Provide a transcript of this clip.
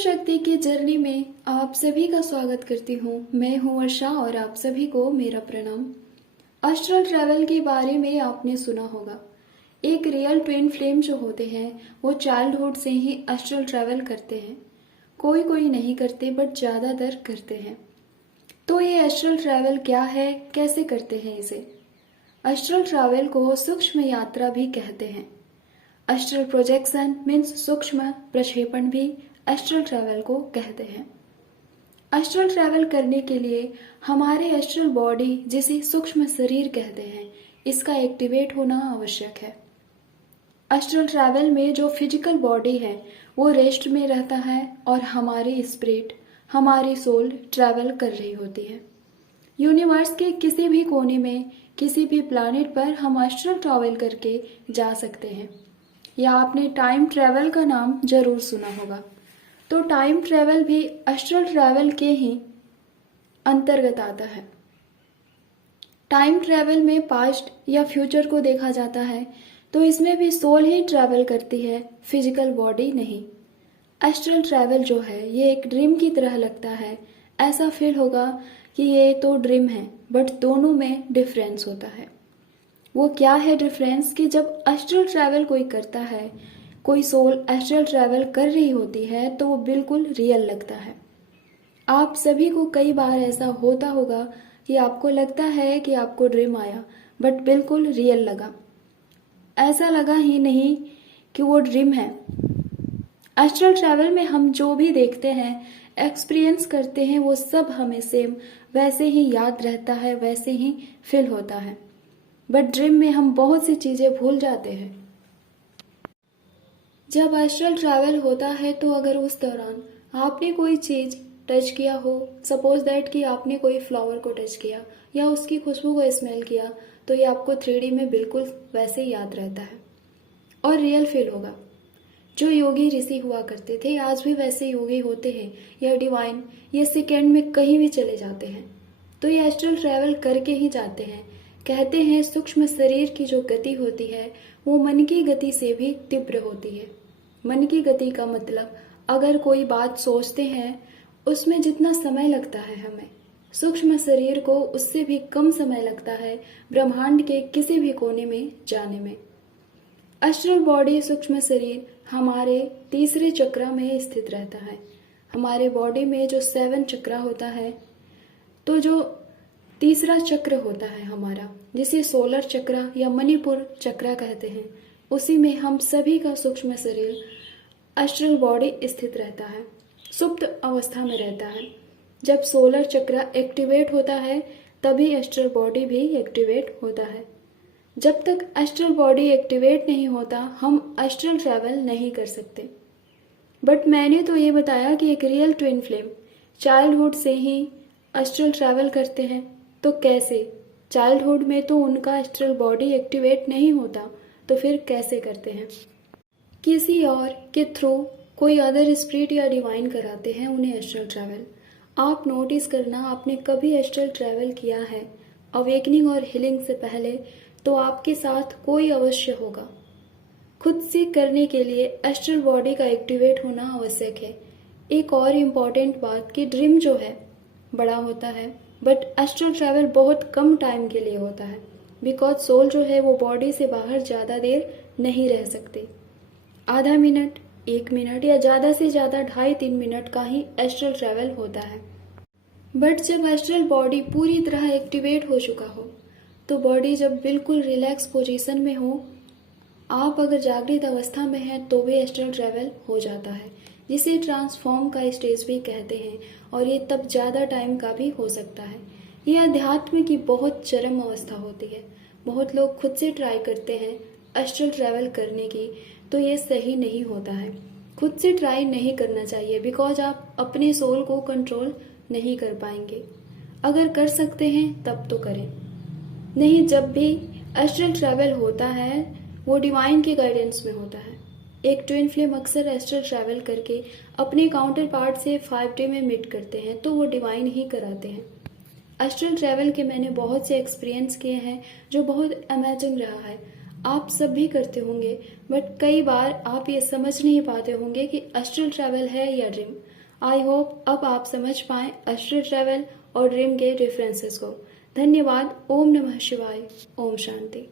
शक्ति की जर्नी में आप सभी का स्वागत करती हूँ। मैं हूँ वर्षा और आप सभी को मेरा प्रणाम। एस्ट्रल ट्रैवल के बारे में आपने सुना होगा। एक रियल ट्विन फ्लेम जो होते हैं वो चाइल्डहुड से ही एस्ट्रल ट्रैवल करते हैं। कोई कोई नहीं करते बट ज़्यादातर करते हैं। तो ये एस्ट्रल ट्रैवल क्या है, कैसे करते हैं इसे? एस्ट्रल ट्रैवल को सूक्ष्म यात्रा भी कहते हैं। एस्ट्रल प्रोजेक्शन मीन्स सूक्ष्म प्रक्षेपण भी एस्ट्रल ट्रैवल को कहते हैं। एस्ट्रल ट्रैवल करने के लिए हमारे एस्ट्रल बॉडी, जिसे सूक्ष्म शरीर कहते हैं, इसका एक्टिवेट होना आवश्यक है। एस्ट्रल ट्रैवल में जो फिजिकल बॉडी है वो रेस्ट में रहता है और हमारी स्पिरिट, हमारी सोल ट्रैवल कर रही होती है। यूनिवर्स के किसी भी कोने में, किसी भी प्लैनेट पर हम एस्ट्रल ट्रैवल करके जा सकते हैं। या आपने टाइम ट्रैवल का नाम जरूर सुना होगा। तो टाइम ट्रैवल भी एस्ट्रल ट्रैवल के ही अंतर्गत आता है। टाइम ट्रैवल में पास्ट या फ्यूचर को देखा जाता है, तो इसमें भी सोल ही ट्रैवल करती है, फिजिकल बॉडी नहीं। एस्ट्रल ट्रैवल जो है ये एक ड्रीम की तरह लगता है। ऐसा फील होगा कि ये तो ड्रीम है, बट दोनों में डिफरेंस होता है। वो क्या है डिफरेंस कि जब एस्ट्रल ट्रैवल कोई करता है, कोई सोल एस्ट्रल ट्रैवल कर रही होती है, तो वो बिल्कुल रियल लगता है। आप सभी को कई बार ऐसा होता होगा कि आपको लगता है कि आपको ड्रीम आया, बट बिल्कुल रियल लगा। ऐसा लगा ही नहीं कि वो ड्रीम है। एस्ट्रल ट्रैवल में हम जो भी देखते हैं, एक्सपीरियंस करते हैं, वो सब हमें सेम वैसे ही याद रहता है, वैसे ही फील होता है। बट ड्रीम में हम बहुत सी चीजें भूल जाते हैं। जब एस्ट्रल ट्रैवल होता है तो अगर उस दौरान आपने कोई चीज टच किया हो, सपोज दैट कि आपने कोई फ्लावर को टच किया या उसकी खुशबू को स्मेल किया, तो ये आपको 3D में बिल्कुल वैसे याद रहता है और रियल फील होगा। जो योगी ऋषि हुआ करते थे आज भी वैसे योगी होते हैं, या डिवाइन, ये सेकेंड में कहीं भी चले जाते हैं। तो ये एस्ट्रल ट्रैवल करके ही जाते हैं। कहते हैं सूक्ष्म शरीर की जो गति होती है वो मन की गति से भी तीव्र होती है। मन की गति का मतलब, अगर कोई बात सोचते हैं उसमें जितना समय लगता है हमें, सूक्ष्म शरीर को उससे भी कम समय लगता है ब्रह्मांड के किसी भी कोने में जाने में। एस्ट्रल बॉडी, सूक्ष्म शरीर हमारे तीसरे चक्र में स्थित रहता है। हमारे बॉडी में जो 7 चक्र होता है, तो जो तीसरा चक्र होता है हमारा, जिसे सोलर चक्र या मणिपुर चक्र कहते हैं, उसी में हम सभी का सूक्ष्म शरीर, एस्ट्रल बॉडी स्थित रहता है, सुप्त अवस्था में रहता है। जब सोलर चक्र एक्टिवेट होता है तभी एस्ट्रल बॉडी भी एक्टिवेट होता है। जब तक एस्ट्रल बॉडी एक्टिवेट नहीं होता हम एस्ट्रल ट्रैवल नहीं कर सकते। बट मैंने तो ये बताया कि एक रियल ट्विन फ्लेम चाइल्डहुड से ही एस्ट्रल ट्रैवल करते हैं। तो कैसे? चाइल्डहुड में तो उनका एस्ट्रल बॉडी एक्टिवेट नहीं होता, तो फिर कैसे करते हैं? किसी और के थ्रू कोई अदर स्पिरिट या डिवाइन कराते हैं उन्हें एस्ट्रल ट्रैवल। आप नोटिस करना, आपने कभी एस्ट्रल ट्रैवल किया है अवेकनिंग और हीलिंग से पहले, तो आपके साथ कोई अवश्य होगा। खुद से करने के लिए एस्ट्रल बॉडी का एक्टिवेट होना आवश्यक है। एक और इम्पॉर्टेंट बात कि ड्रीम जो है बड़ा होता है, बट एस्ट्रल ट्रैवल बहुत कम टाइम के लिए होता है, बिकॉज सोल जो है वो बॉडी से बाहर ज़्यादा देर नहीं रह सकते। आधा मिनट, 1 मिनट या ज़्यादा से ज़्यादा 2.5-3 मिनट का ही एस्ट्रल ट्रैवल होता है। बट जब एस्ट्रल बॉडी पूरी तरह एक्टिवेट हो चुका हो, तो बॉडी जब बिल्कुल रिलैक्स पोजीशन में हो, आप अगर जागृत अवस्था में हैं तो भी एस्ट्रल ट्रैवल हो जाता है, जिसे ट्रांसफॉर्म का स्टेज भी कहते हैं, और ये तब ज़्यादा टाइम का भी हो सकता है। ये अध्यात्म की बहुत चरम अवस्था होती है। बहुत लोग खुद से ट्राई करते हैं एस्ट्रल ट्रैवल करने की, तो ये सही नहीं होता है। खुद से ट्राई नहीं करना चाहिए, बिकॉज आप अपने सोल को कंट्रोल नहीं कर पाएंगे। अगर कर सकते हैं तब तो करें, नहीं। जब भी एस्ट्रल ट्रैवल होता है वो डिवाइन के गाइडेंस में होता है। एक ट्विन फ्लेम अक्सर एस्ट्रल ट्रैवल करके अपने काउंटर पार्ट से 5D में मीट करते हैं, तो वो डिवाइन ही कराते हैं। एस्ट्रल ट्रैवल के मैंने बहुत से एक्सपीरियंस किए हैं जो बहुत अमेजिंग रहा है। आप सब भी करते होंगे, बट कई बार आप ये समझ नहीं पाते होंगे कि एस्ट्रल ट्रैवल है या ड्रीम। आई होप अब आप समझ पाएं एस्ट्रल ट्रैवल और ड्रीम के डिफरेंसेस को। धन्यवाद। ओम नमः शिवाय। ओम शांति।